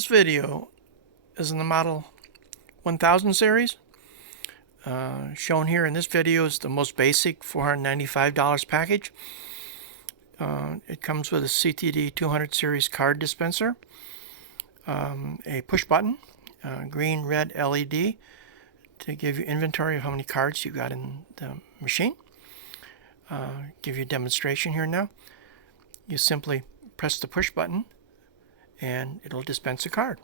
This video is in the Model 1000 series. Shown here in this video is the most basic $495 package. It comes with a CTD 200 series card dispenser, a push button, green red LED to give you inventory of how many cards you got in the machine. Give you a demonstration here now. You simply press the push button and it'll dispense a card.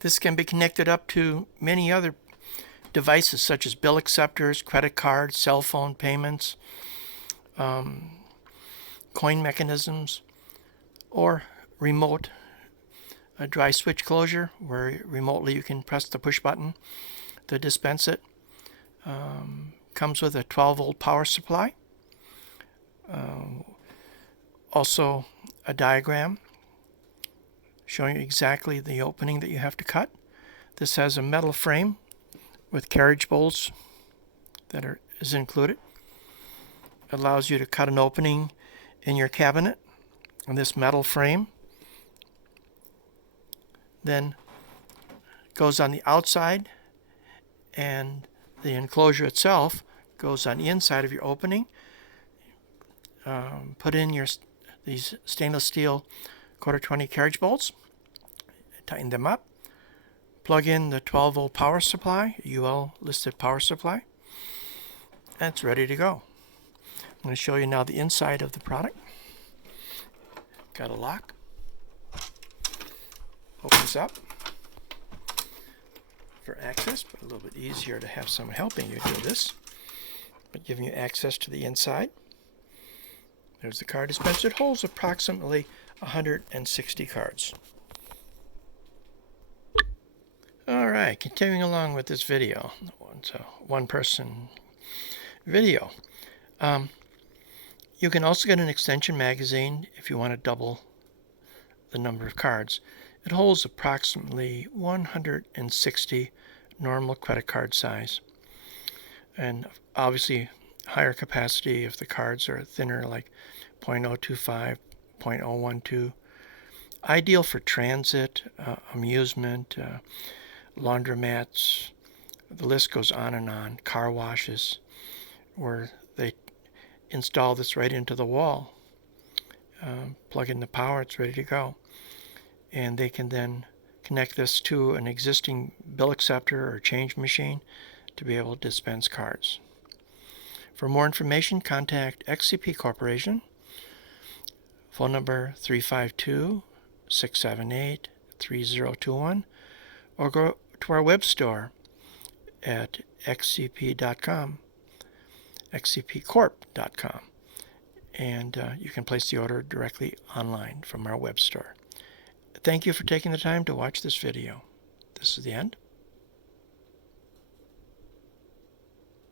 This can be connected up to many other devices such as bill acceptors, credit cards, cell phone payments, coin mechanisms, or remote dry switch closure where remotely you can press the push button to dispense it. Comes with a 12-volt power supply. Also a diagram showing you exactly the opening that you have to cut. This has a metal frame with carriage bolts that is included. It allows you to cut an opening in your cabinet, and this metal frame then goes on the outside, and the enclosure itself goes on the inside of your opening. Put in these stainless steel 1/4-20 carriage bolts, tighten them up, plug in the 12-volt power supply, UL listed power supply, and it's ready to go. I'm going to show you now the inside of the product. Got a lock. Opens up for access, but a little bit easier to have someone helping you do this, but giving you access to the inside. There's the card dispenser. It holds approximately 160 cards. Alright, continuing along with this video. It's a one-person video. You can also get an extension magazine if you want to double the number of cards. It holds approximately 160 normal credit card size. And obviously higher capacity if the cards are thinner, like 0.025, 0.012. Ideal for transit, amusement, laundromats, the list goes on and on, car washes, where they install this right into the wall. Plug in the power, it's ready to go. And they can then connect this to an existing bill acceptor or change machine to be able to dispense cards. For more information, contact XCP Corporation. Phone number 352-678-3021, or go to our web store at xcp.com, xcpcorp.com, and you can place the order directly online from our web store. Thank you for taking the time to watch this video. This is the end.